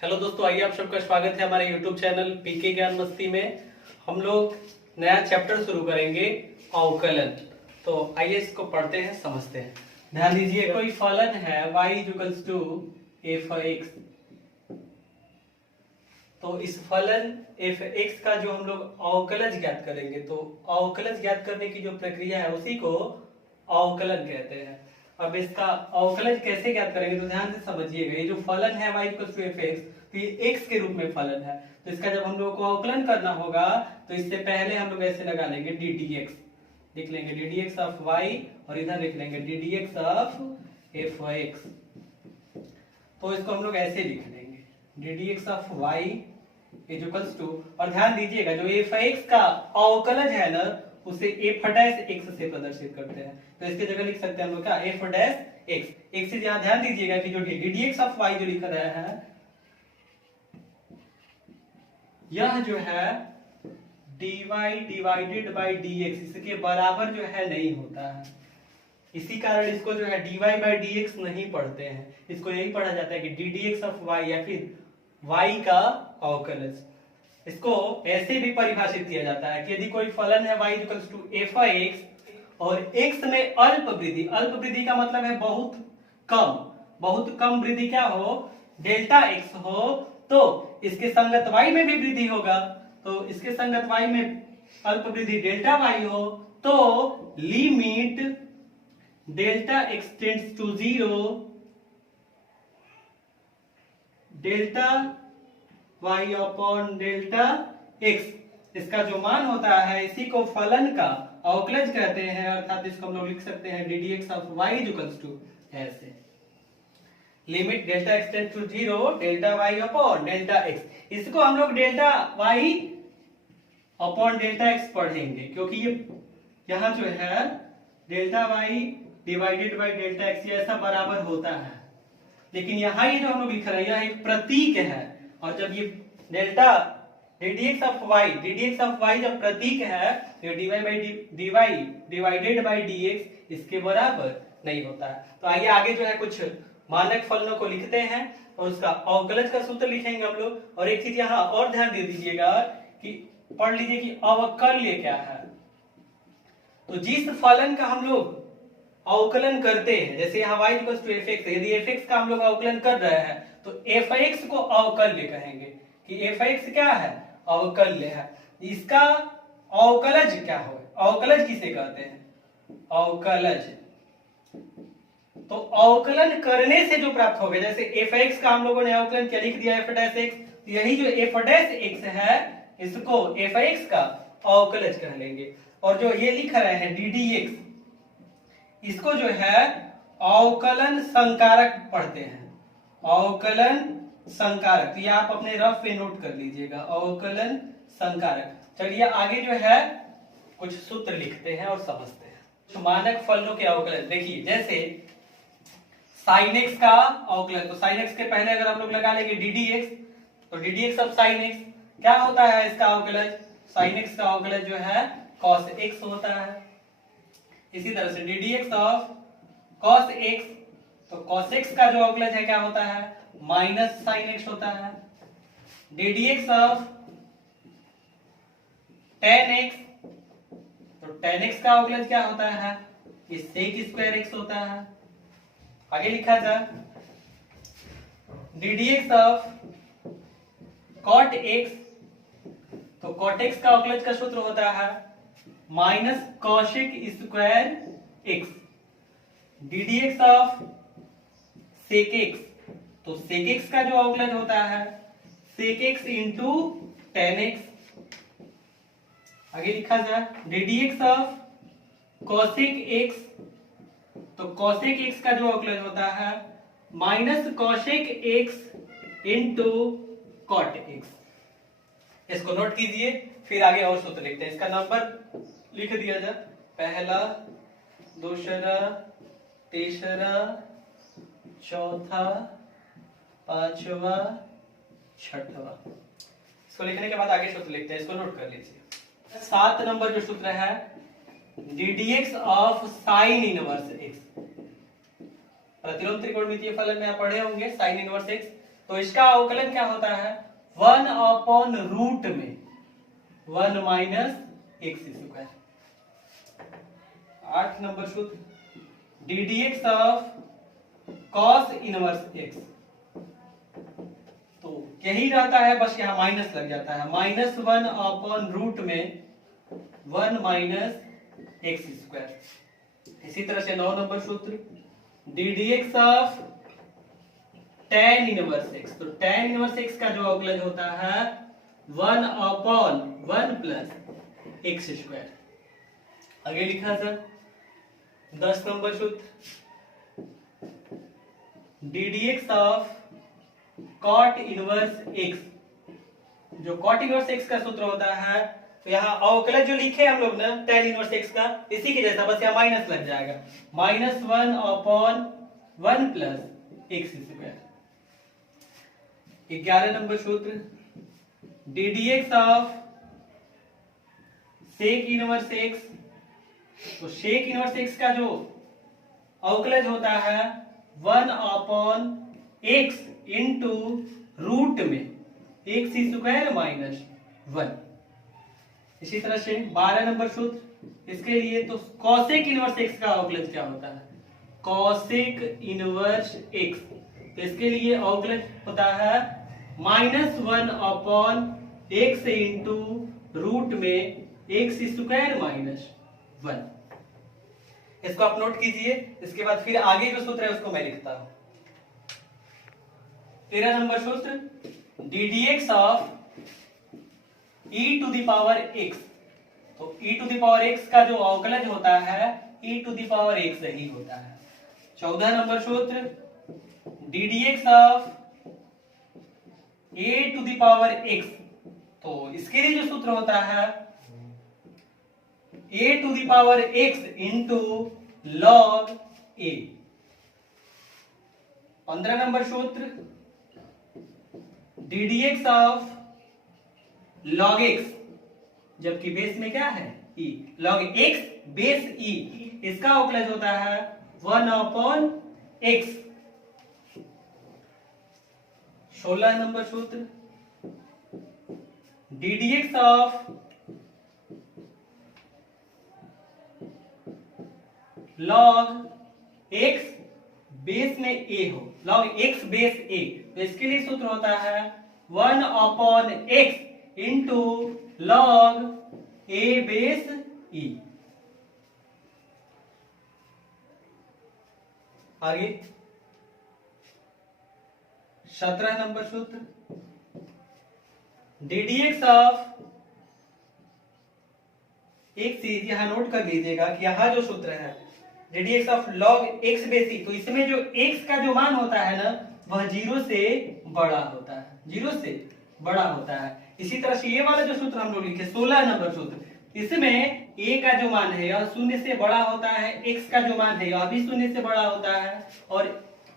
Hello दोस्तों, आइए आप सबका स्वागत है हमारे यूट्यूब चैनल पीके ज्ञान मस्ती में। हम लोग नया चैप्टर शुरू करेंगे, अवकलन। तो आइए इसको पढ़ते हैं, समझते हैं। ध्यान दीजिए, कोई फलन है y इक्वल्स टू f(x). तो इस फलन f(x) का जो हम लोग अवकलज ज्ञात करेंगे, तो अवकलज ज्ञात करने की जो प्रक्रिया है उसी को अवकलन कहते हैं। अब इसका अवकलज कैसे ज्ञात करेंगे, तो ध्यान से समझिएगा। ये जो फलन है y इक्वल्स टू f(x), तो ये x के रूप में फलन है। तो इसका जब हम लोग को अवकलन करना होगा तो इससे पहले हम लोग ऐसे लगा लेंगे ddx, लिख लेंगे ddx ऑफ y, और इधर लिख लेंगे ddx ऑफ f(x). तो इसको हम लोग ऐसे लिख लेंगे ddx of y equals to, और ध्यान दीजिएगा जो f(x) का अवकलज है ना, उसे f' से प्रदर्शित करते हैं। तो इसके जगह लिख सकते हैं हम लोग क्या, f'(x). एक चीज यहाँ ध्यान दीजिएगा कि जो ddx ऑफ y जो लिख रहे हैं, यह जो है dy डिवाइडेड बाई dx इसके बराबर जो है नहीं होता है। इसी कारण इसको जो है dy बाई dx नहीं पढ़ते हैं, इसको यही पढ़ा जाता है कि ddx ऑफ y या फिर y का अवकलज। इसको ऐसे भी परिभाषित किया जाता है कि यदि कोई फलन है y इक्वल्स टू f(x) और x में अल्प वृद्धि, अल्प वृद्धि का मतलब है बहुत कम वृद्धि क्या हो, डेल्टा x हो, तो इसके संगत y में भी वृद्धि होगा। तो इसके संगत y में अल्प वृद्धि डेल्टा y हो, तो limit delta x tends to 0, delta y upon delta x, इसका जो मान होता है इसी को फलन का अवकलज कहते हैं। अर्थात इसको हम लोग लिख सकते हैं ddx of y equals to ऐसे, limit delta x tends to 0, delta y upon delta x। इसको हम लोग delta y upon delta x पढ़ेंगे, क्योंकि ये यहाँ जो है delta y divided by delta x ये ऐसा बराबर होता है। लेकिन यहाँ ये जो हम लोग लिख रहे हैं यह एक प्रतीक है, और जब ये डेल्टा ddx ऑफ y जब प्रतीक है तो dy by dy divided by dx इसके बराबर नहीं होता है। तो आइए आगे जो है कुछ मानक फलनों को लिखते हैं और उसका अवकलज का सूत्र लिखेंगे हम लोग। और एक चीज यहाँ और ध्यान दे दीजिएगा कि पढ़ लीजिए कि अवकल्य क्या है। तो जिस फलन का हम लोग अवकलन करते हैं, जैसे यहाँ y इक्वल्स टू f(x), यदि f(x) का हम लोग अवकलन कर रहे हैं तो f(x) को अवकल्य कहेंगे कि f(x) क्या है, अवकल्य है। इसका अवकलज क्या हो, अवकलज किसे कहते हैं, अवकलज। तो अवकलन करने से जो प्राप्त हो गया, जैसे f(x) का हम लोगों ने अवकलन क्या लिख दिया, f'(x), यही जो f'(x) है इसको f(x) का अवकलज कह लेंगे। और जो ये लिख रहे हैं ddx, इसको जो है अवकलन संकारक पढ़ते हैं, अवकलन संकारक। तो ये आप अपने रफ पे नोट कर लीजिएगा, अवकलन संकारक। चलिए आगे जो है कुछ सूत्र लिखते हैं और समझते हैं। तो मानक फलनों के अवकलन देखिए, जैसे sin x का अवकलन, तो sin x के पहले अगर हम लोग लगा लेंगे ddx, तो ddx ऑफ sin x क्या होता है, इसका अवकलज sin x का अवकलज जो है cos x होता है। इसी तरह से ddx ऑफ cos x, तो cos x का जो अवकलज है क्या होता है, माइनस sin x होता है। ddx ऑफ tan x, तो tan x का अवकलज क्या होता है, sec स्क्वायर x होता है। आगे लिखा जाए ddx ऑफ cot x, तो cot x का अवकलज का सूत्र होता है minus cosec square x। ddx of sec x, तो sec x का जो अवकलज होता है sec x into tan x। आगे लिखा जाए ddx ऑफ cosec x, तो cosec x का जो अवकलज होता है minus cosec x into cot x। इसको नोट कीजिए, फिर आगे और सूत्र लिखते हैं। इसका नंबर लिख दिया जाए, पहला, दूसरा, तीसरा, चौथा, पांचवा, छठवा। इसको लिखने के बाद आगे सूत्र लिखते हैं, इसको नोट कर लीजिए। 7 नंबर जो सूत्र है ddx of sin inverse x, प्रतिलोम त्रिकोणमितीय फलन में आप पढ़े होंगे sin इनवर्स x। तो इसका अवकलन क्या होता है 1 अपॉन रूट में 1 माइनस एक्स स्क्वायर। 8 नंबर सूत्र d d x of cos inverse x. तो यही रहता है, बस यहाँ माइनस लग जाता है, -1 अपॉन रूट में 1 माइनस एक्स स्क्वायर। इसी तरह से 9 नंबर सूत्र d d x of tan inverse x. तो tan इनवर्स एक्स का जो अवकलज होता है 1 अपॉन 1 प्लस एक्स स्क्वायर। आगे लिखा सर 10 नंबर सूत्र d d x of cot inverse x. जो कॉट इनवर्स एक्स का सूत्र होता है, तो यहाँ अवकलज जो लिखे हम लोग ना tan इनवर्स एक्स का, इसी के जैसा, बस यहाँ माइनस लग जाएगा, -1 अपॉन 1 प्लस एक्स स्क्वायर। 11 नंबर सूत्र d d x of sec inverse x. तो सेक इनवर्स एक्स का जो अवकलज होता है 1 अपॉन एक्स इंटू रूट में एक्स स्क्वायर माइनस 1। इसी तरह से 12 नंबर सूत्र इसके लिए, तो कॉसेक इनवर्स एक्स का अवकलज क्या होता है कॉसेक इनवर्स एक्स। तो इसके लिए अवकलज होता है -1 अपॉन एक्स इंटू रूट में एक्स स्क्वायर माइनस 1। इसको आप नोट कीजिए। इसके बाद फिर आगे जो सूत्र है उसको मैं लिखता हूं। 13 नंबर सूत्र d d x of e to the power x। तो e to the power x का जो अवकलज होता है e to the power x ही होता है। 14 नंबर सूत्र d d x of a to the power x। तो इसके लिए जो सूत्र होता है a to the power x into log a। 15 नंबर सूत्र d d x of log x, जबकि बेस में क्या है e, log x base e। इसका अवकलज होता है 1 अपॉन x। 16 नंबर सूत्र d d x of log x base में a हो, लॉग x बेस a। तो इसके लिए सूत्र होता है 1 upon x into log a base e। आगे 17 नंबर सूत्र डी डी एक्स ऑफ, एक चीज यहां नोट कर लीजिएगा कि यहां जो सूत्र है d d x of log x base e, तो इसमें जो x का जो मान होता है ना वह 0 से बड़ा होता है, 0 से बड़ा होता है। इसी तरह से ये वाला जो सूत्र हम लोग लिखे 16 नंबर सूत्र, इसमें a का जो मान है यह 0 से बड़ा होता है, x का जो मान है यह भी 0 से बड़ा होता है, और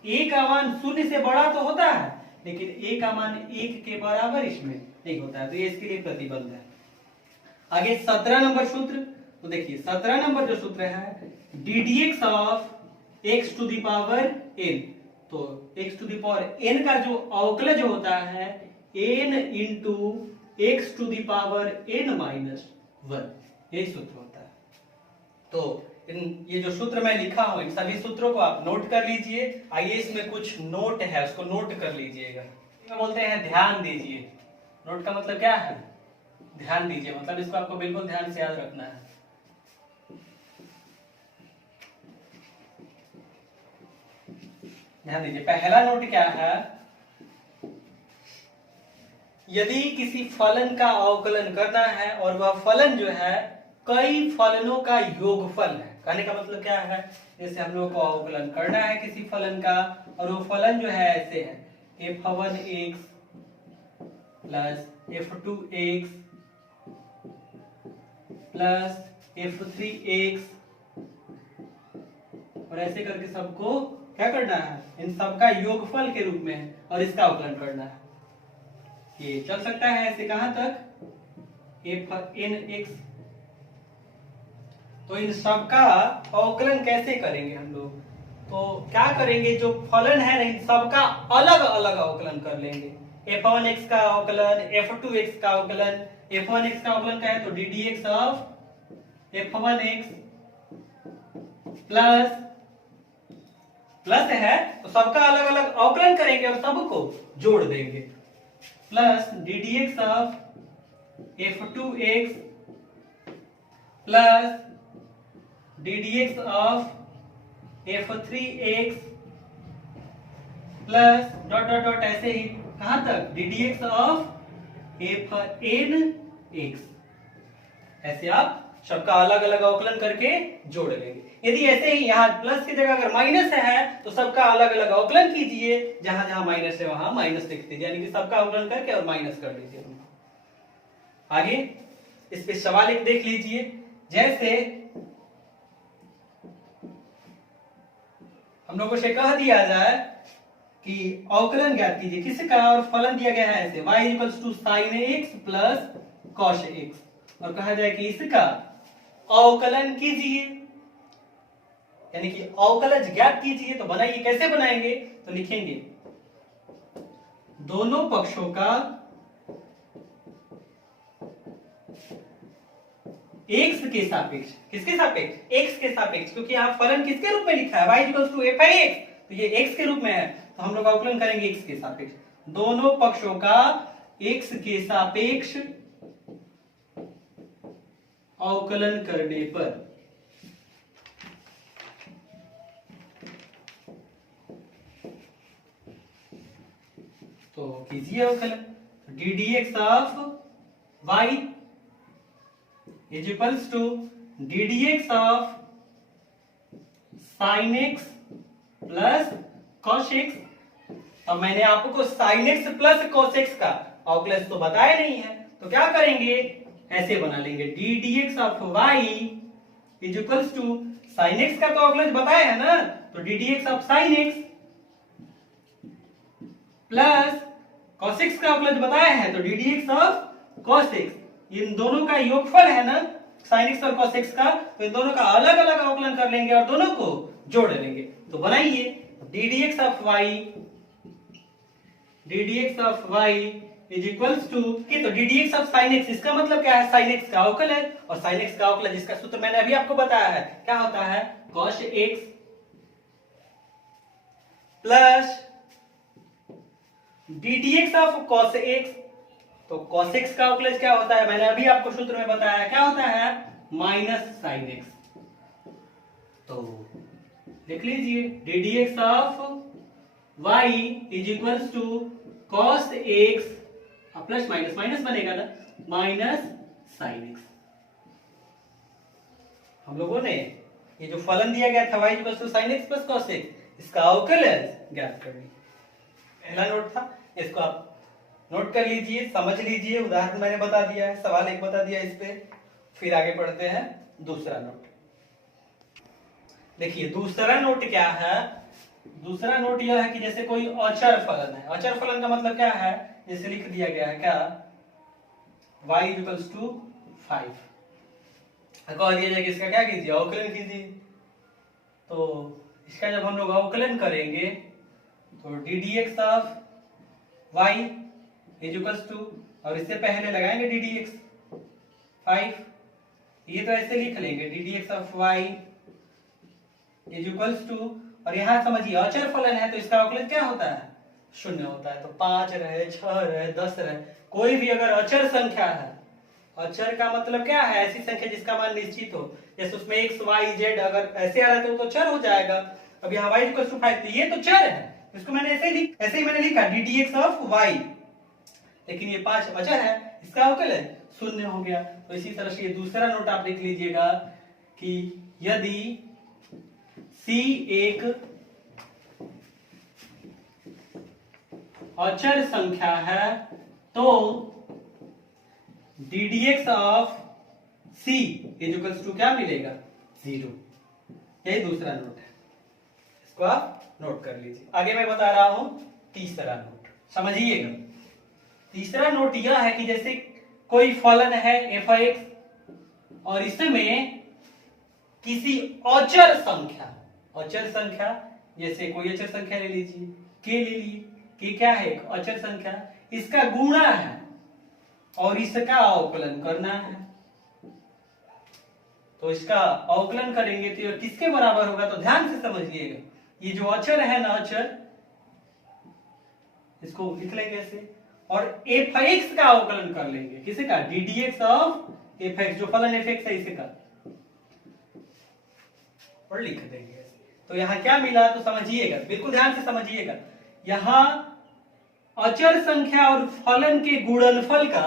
a का मान 0 से बड़ा तो होता है लेकिन a का मान 1 के बराबर इसमें नहीं होता है, तो ये इसके लिए प्रतिबंध है। आगे 17 नंबर सूत्र, तो देखिए 17 नंबर जो सूत्र है d d x of x to the power n। तो x to the power n का जो अवकलज होता है n into x to the power n minus 1, यही सूत्र होता है। तो ये जो सूत्र मैं लिखा हूं इन सभी सूत्रों को आप नोट कर लीजिए। आइए इसमें कुछ नोट है उसको नोट कर लीजिएगा। बोलते हैं ध्यान दीजिए। नोट का मतलब क्या है ध्यान दीजिए, मतलब इसको आपको बिल्कुल ध्यान से याद रखना है। ध्यान दीजिए, पहला नोट क्या है, यदि किसी फलन का अवकलन करना है और वह फलन जो है कई फलनों का योगफल है, कहने का मतलब क्या है, जैसे हम लोग को अवकलन करना है किसी फलन का और वो फलन जो है ऐसे है f1x plus f2x plus f3x, और ऐसे करके सबको क्या करना है, इन सबका योगफल के रूप में और इसका अवकलन करना है। ये चल सकता है ऐसे कहां तक fnx। तो इन सबका अवकलन कैसे करेंगे हम लोग, तो क्या करेंगे, जो फलन है इन सबका अलग अलग अवकलन कर लेंगे। f1x का अवकलन, f2x का अवकलन। f1x का अवकलन क्या है, तो d d x of f1x plus plus है तो सबका अलग अलग अवकलन करेंगे और सबको जोड़ देंगे, plus D d x of f2x plus D d x of f3x plus dot dot dot ऐसे ही कहां तक, D d x of fnx। ऐसे आप सबका अलग अलग अवकलन करके जोड़ लेंगे। यदि ऐसे ही यहाँ प्लस की जगह अगर माइनस है तो सबका अलग अलग अवकलन कीजिए, जहां जहां माइनस है वहां माइनस लिख दीजिए, यानी कि सबका अवकलन करके और माइनस कर लीजिए। आगे इस पे सवाल एक देख लीजिए, जैसे हम लोगों से कह दिया जाए कि अवकलन ज्ञात कीजिए किसका, और फलन दिया गया है ऐसे y equals to sine x plus cos x, और कहा जाए कि इसका अवकलन कीजिए, यानी कि अवकलज ज्ञात कीजिए। तो बनाइए, कैसे बनाएंगे, तो लिखेंगे दोनों पक्षों का x के सापेक्ष, किसके सापेक्ष, x के सापेक्ष, क्योंकि यहाँ फलन किसके रूप में लिखा है, y इक्वल्स टू f है x, तो ये x के रूप में है, तो हम लोग अवकलन करेंगे x के सापेक्ष। दोनों पक्षों का x के सापेक्ष अवकलन करने पर तो कीजिए अवकलन, d d x of y is equals to d d x of sine x plus cos x. अब मैंने आपको sine x plus cos x का अवकलन तो बताया नहीं है, तो क्या करेंगे, ऐसे बना लेंगे d d x of y is equals to sine x का तो अवकलन बताया है ना, तो d d x of sine x plus cos x का अवकलन बताया है, तो d d x of cos x. इन दोनों का योगफल है ना साइन एक्स और कॉस एक्स का, तो इन दोनों का अलग अलग अवकलन कर लेंगे और दोनों को जोड़ लेंगे। तो बनाइए d d x of y is equals to कि, तो d d x of sine x, इसका मतलब क्या है, साइन एक्स का अवकलन, और साइन एक्स का अवकलन जिसका सूत्र मैंने अभी आपको बताया है क्या होता है, cos x plus D d x of cos x. तो cos x का अवकलज क्या होता है, मैंने अभी आपको सूत्र में बताया क्या होता है, माइनस साइन एक्स। तो लिख लीजिए d d x of y is equals to cos x plus minus minus बनेगा ना, माइनस साइन एक्स। हम लोगों ने ये जो फलन दिया गया था y equals to sine x plus cos x, इसका अवकलज ज्ञात करनी, पहला नोट था, इसको आप नोट कर लीजिए, समझ लीजिए। उदाहरण मैंने बता दिया है, सवाल एक बता दिया इस पे, फिर आगे पढ़ते हैं दूसरा नोट। देखिए दूसरा नोट क्या है, दूसरा नोट यह है कि जैसे कोई अचर फलन है, अचर फलन का मतलब क्या है, जैसे लिख दिया गया है क्या, y इक्वल्स टू 5, कह दिया जाए कि इसका क्या कीजिए, अवकलन कीजिए। तो इसका जब हम लोग अवकलन करेंगे तो d d x of y is equals to, और इससे पहले लगाएंगे डी डी एक्स 5, ये तो ऐसे लिख लेंगे d d x of y is equals to, और यहां समझिए अचर फलन है तो इसका अवकलन क्या होता है, शून्य होता है। तो 5 रहे, 6 रहे, 10 रहे, कोई भी अगर अचर संख्या है, अचर का मतलब क्या है, ऐसी संख्या जिसका मान निश्चित हो, जैसे उसमें x y z अगर ऐसे आ रहा है तो चर हो जाएगा। अब यहाँ y इक्वल्स टू 5, तो ये तो चर है, इसको मैंने ऐसे ही मैंने लिखा D d x of y, लेकिन ये 5 अचर है, इसका अवकलन शून्य हो गया। तो इसी तरह से ये दूसरा नोट आप लिख लीजिएगा कि यदि C एक अचर संख्या है तो d d x of C is equals to क्या मिलेगा, 0। यही दूसरा नोट है, इसको आप नोट कर लीजिए। आगे मैं बता रहा हूं तीसरा नोट, समझिएगा। तीसरा नोट यह है कि जैसे कोई फलन है f(x) और इसमें किसी अचर संख्या जैसे कोई अचर संख्या ले लीजिए, के ले लिए, के क्या है, एक अचर संख्या, इसका गुणा है और इसका अवकलन करना है। तो इसका अवकलन करेंगे तो यह किसके बराबर होगा, तो ध्यान से समझिएगा, ये जो अचर है ना, अचर, इसको लिख लेंगे ऐसे, और f(x) का अवकलन कर लेंगे, किसे का, ddx ऑफ f(x), जो फलन f(x) है इसे का, और लिख देंगे ऐसे। तो यहां क्या मिला, तो समझिएगा, बिल्कुल ध्यान से समझिएगा, यहां अचर संख्या और फलन के गुणनफल का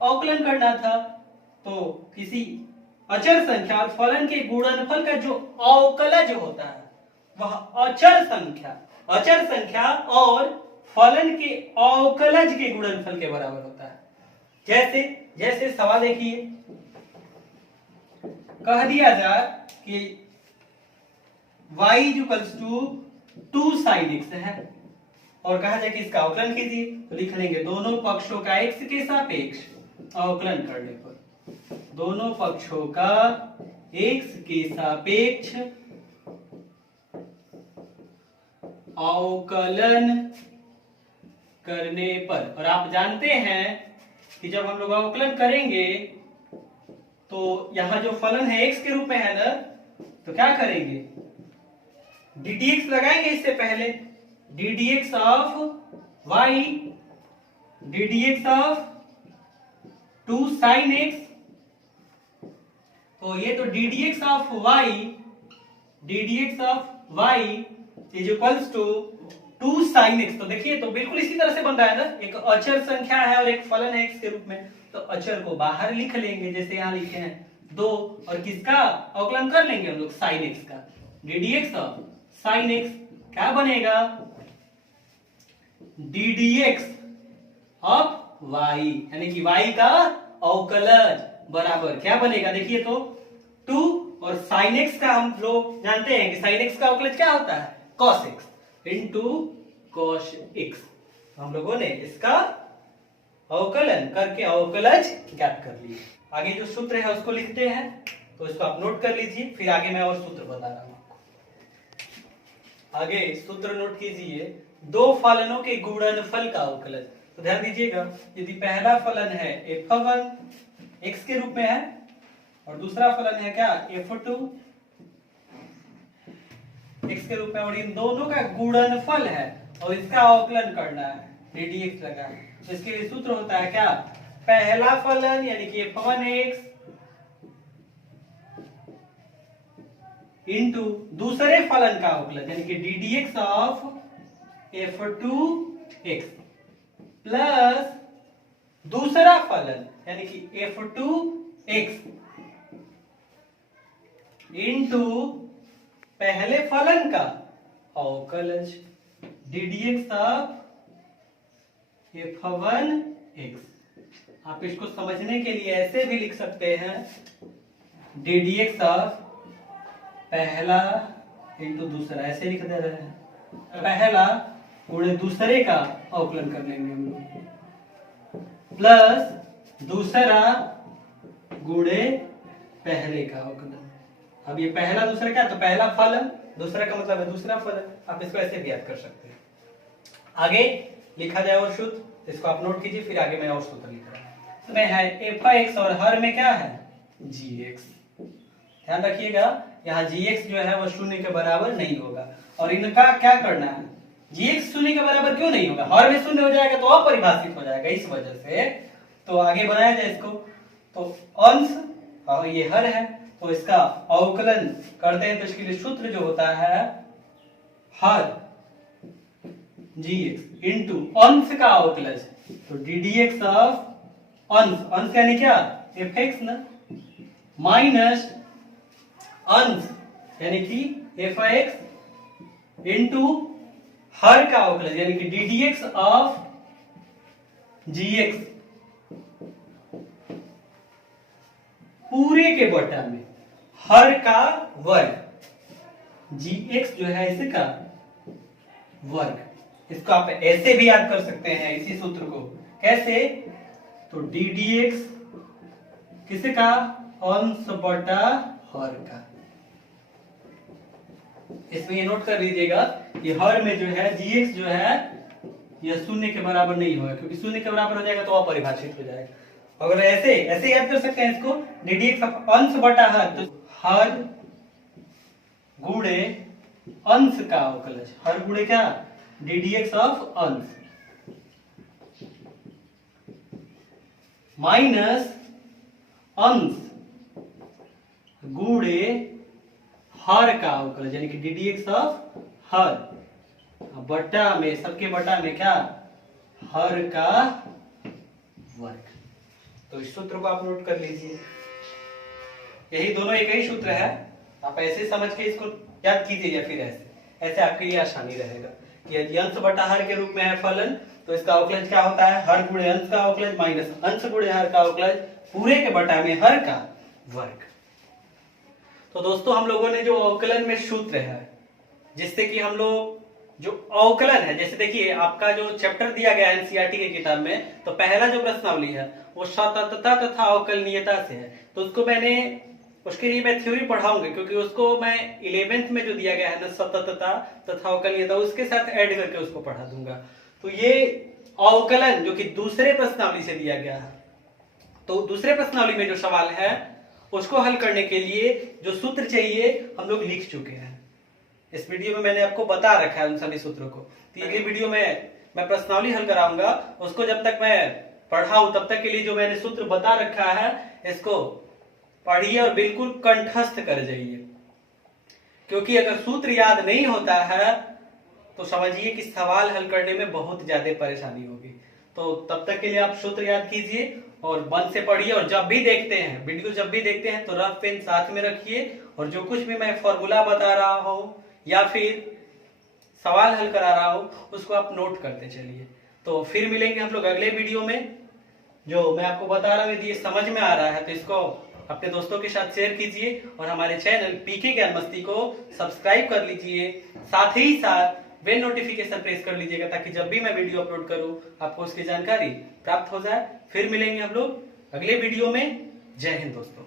अवकलन करना था। तो किसी अचर संख्या और फलन के गुणनफल का जो अवकलज होता है वह अचर संख्या और फलन के अवकलज के गुणनफल के बराबर होता है। जैसे जैसे सवाल देखिए, कह दिया जाए कि y = 2 sin x है और कहा जाए कि इसका अवकलन कीजिए, तो लिख लेंगे दोनों पक्षों का x के सापेक्ष अवकलन करने पर, दोनों पक्षों का x के सापेक्ष अवकलन करने पर। और आप जानते हैं कि जब हम लोग अवकलन करेंगे तो यहां जो फलन है x के रूप में है ना, तो क्या करेंगे, ddx लगाएंगे इससे पहले, ddx of y, ddx of 2 sin x, तो ये तो ddx of y is 2 sin x। तो देखिए, तो बिल्कुल इसी तरह से बन रहा है ना, एक अचर संख्या है और एक फलन है x के रूप में, तो अचर को बाहर लिख लेंगे, जैसे यहां लिखे हैं 2, और किसका अवकलन कर लेंगे हम लोग, sin x का, ddx ऑफ sin x क्या बनेगा, ddx ऑफ y, यानी कि y का अवकलज बराबर क्या बनेगा, देखिए तो 2, और sin x का हम लोग जानते हैं कि sin x का अवकलज क्या होता है, cos x into cos x। हम लोगों ने इसका अवकलन करके अवकलज ज्ञात कर लिया। आगे जो सूत्र है उसको लिखते हैं, तो इसको आप नोट कर लीजिए, फिर आगे मैं और सूत्र बता रहा हूं आपको। आगे सूत्र नोट कीजिए, दो फलनों के गुणनफल का अवकलज। तो ध्यान दीजिएगा, यदि पहला फलन है f1 x के रूप में है और दूसरा फलन है क्या, f2 x के रूप में, और इन दोनों का गुणनफल है और इसका अवकलन करना है, ddx लगा, तो इसके लिए सूत्र होता है क्या, पहला फलन यानी कि f1x इंटू दूसरे फलन का अवकलन यानी कि ddx ऑफ f2x प्लस दूसरा फलन यानी कि f2x इंटू पहले फलन का अवकलज ddx ऑफ f1x। आप इसको समझने के लिए ऐसे भी लिख सकते हैं, ddx ऑफ पहला इंटू दूसरा, ऐसे लिख दे रहे हैं, पहला गुणे दूसरे का अवकलन कर लेंगे हम लोग, प्लस दूसरा गुणे पहले का अवकलन। अब ये पहला दूसरा क्या, तो पहला फलन, दूसरा का मतलब है दूसरा फलन, आप इसको ऐसे भी याद कर सकते हैं। आगे लिखा जाए और सूत्र, इसको आप नोट कीजिए, फिर आगे मैं और सूत्र लिख रहा हूं। इसमें है f(x) और हर में क्या है, gx। ध्यान रखिएगा, यहाँ gx जो है वह शून्य के बराबर नहीं होगा, और इनका क्या करना है, gx शून्य के बराबर क्यों नहीं होगा, हर में शून्य हो जाएगा तो अपरिभाषित हो जाएगा, इस वजह से तो आगे बनाया जाए इसको, तो अंश और ये हर है, तो इसका अवकलन करते हैं, तो इसके लिए सूत्र जो होता है हर gx इंटू अंश का अवकलज, तो ddx ऑफ अंश यानी क्या, fx ना, माइनस अंश यानी कि f(x) इंटू हर का अवकलज यानी कि ddx ऑफ gx पूरे के बटा में हर का वर्ग, gx जो है इसका वर्ग। इसको आप ऐसे भी याद कर सकते हैं इसी सूत्र को, कैसे, तो ddx किसका, अंश बटा हर का, इसमें ये नोट कर लीजिएगा कि हर में जो है gx जो है यह शून्य के बराबर नहीं होगा, क्योंकि शून्य के बराबर हो जाएगा तो अपरिभाषित हो जाएगा। अगर ऐसे ऐसे याद कर सकते हैं इसको, ddx अंश बटा हर, तो हर गुणे अंश का अवकलज, हर गुणे क्या, ddx ऑफ अंश माइनस अंश गुणे हर का अवकलज, यानी कि ddx ऑफ हर बटा में, सबके बटा में क्या, हर का वर्ग। तो इस सूत्र को आप नोट कर लीजिए, यही दोनों एक ही सूत्र है, आप ऐसे समझ के इसको याद कीजिए या फिर ऐसे, ऐसे आपके लिए आसानी रहेगा कि यदि अंश बटा हर के रूप में है फलन, तो इसका अवकलज क्या होता है, हर गुणे अंश का अवकलज माइनस अंश गुणे हर का अवकलज पूरे के बटा में हर का वर्ग। तो दोस्तों हम लोगों ने जो अवकलन में सूत्र है, जिससे कि हम लोग जो अवकलन है, जैसे देखिए आपका जो चैप्टर दिया गया है एनसीईआरटी के किताब में, तो पहला जो प्रश्नावली है वो सततता तथा अवकलनीयता से है, तो उसको मैंने, उसके लिए मैं थ्योरी पढ़ाऊंगा, क्योंकि उसको मैं 11th में जो दिया गया है ना सततता तथा अवकलनीयता, उसके साथ ऐड करके उसको पढ़ा दूंगा। तो ये अवकलन जो कि दूसरे प्रश्नावली से दिया गया है, तो दूसरे प्रश्नावली में जो सवाल है उसको हल करने के लिए जो सूत्र चाहिए हम लोग लिख चुके हैं। इस वीडियो में मैंने आपको बता रखा है उन सभी सूत्रों को, तो अगली वीडियो में मैं प्रश्नावली हल कराऊंगा, उसको जब तक मैं पढ़ाऊं तब तक के लिए जो मैंने सूत्र बता रखा है इसको पढ़िए और बिल्कुल कंठस्थ कर जाइए, क्योंकि अगर सूत्र याद नहीं होता है तो समझिए कि सवाल हल करने में बहुत ज्यादा परेशानी होगी। तो तब तक के लिए आप सूत्र याद कीजिए और मन से पढ़िए, और जब भी देखते हैं वीडियो, जब भी देखते हैं तो रफ पेन साथ में रखिए, और जो कुछ भी मैं फॉर्मूला बता रहा हूं या फिर सवाल हल करा रहा हूं उसको आप नोट करते चलिए। तो फिर मिलेंगे हम लोग अगले वीडियो में। जो मैं आपको बता रहा हूं यदि समझ में आ रहा है तो इसको अपने दोस्तों के साथ शेयर कीजिए, और हमारे चैनल पीके ज्ञान मस्ती को सब्सक्राइब कर लीजिए, साथ ही साथ बेल नोटिफिकेशन प्रेस कर लीजिएगा, ताकि जब भी मैं वीडियो अपलोड करूं आपको उसकी जानकारी प्राप्त हो जाए। फिर मिलेंगे हम लोग अगले वीडियो में। जय हिंद दोस्तों।